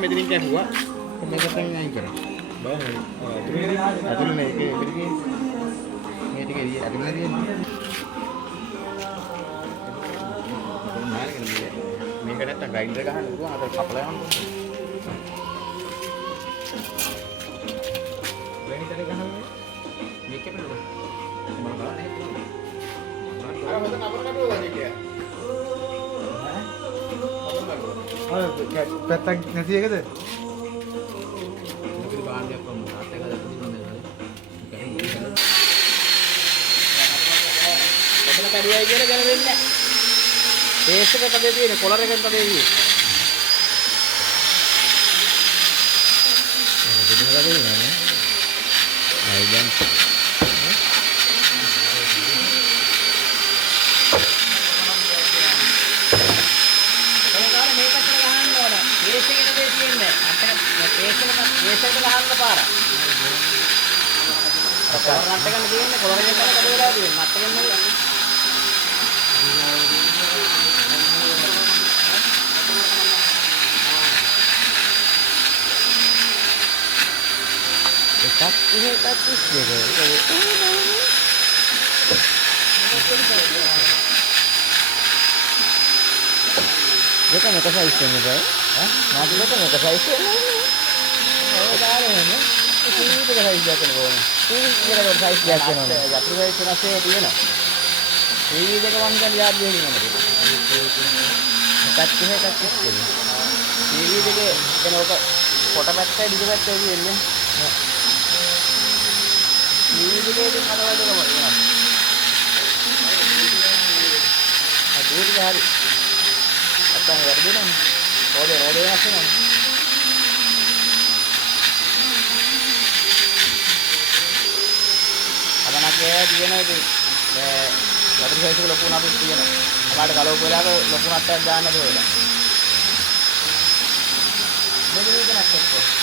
මෙතනින් කැහුවා මේකෙන් අයින් කරා බලන්න අතුලනේ ඒකේ පිටිකේ මේ ටික එළිය අතුලනේ තියෙන්නේ මේක නැත්තම් ග්‍රයින්ඩර් ගහන්න පුළුවන් අර කපලා යන්න පුළුවන් ග්‍රයින්ඩර් එක ගහන්නේ මේක කැපෙනවද මම බලන්න හිතුවා අර මෙතන අපර කඩුව ගන්නේ කියලා පැත්තක් නැති එකද? මොකද බාණ්ඩයක් වම් මාත් එක දැක්ක තිබුණේ නේද? මෙතන කඩුවයි කියලා ගැලවෙන්නේ නැහැ. පේස් එක තදේ තියෙන්නේ කොලර් එකෙන් තදේ තියෙන්නේ. ඒක දෙන්න දෙන්නේ නෑ. ආයි දැන් මේසෙකට ගහන්න පාර. කොලර් ගන්න තියෙන්නේ කොලර් එකෙන් තමයි කඩ වෙලා තියෙන්නේ. මත්තගෙන් නෙවෙයි. එකක් දෙක මේක සයිස් වෙන්නේ ඈ මාත් දෙක මේක සයිස් වෙන්නේ ඔය දාරේ ඉතින් දෙක සයිස් එකක් කරනවා ඉතින් දෙක සයිස් එකක් කරනවා යතුරු සයිස් වෙනස්සේ තියෙනවා ටීවී දෙක වන්දන යාද් දෙන්නේ මොකද එකක් තියෙනවා ටීවී දෙකේ එතන ඔක කොට පැත්තයි දිග පැත්තයි තියෙන්නේ ටීවී දෙකේ ඉතින් අදවල දෙකම වෙනවා අදෝටි හරි අතන වැඩිනම් රෝදේ වෙනස් වෙනවා අදනක් ඒ තියෙන ඉතින් යතුරු සයිස් එක ලොකු නපුත් තියෙනවා අපාට ගලවපු වෙලාවක ලොකු නට්ටයක් දාන්න බෑ මේක නක් එක්ක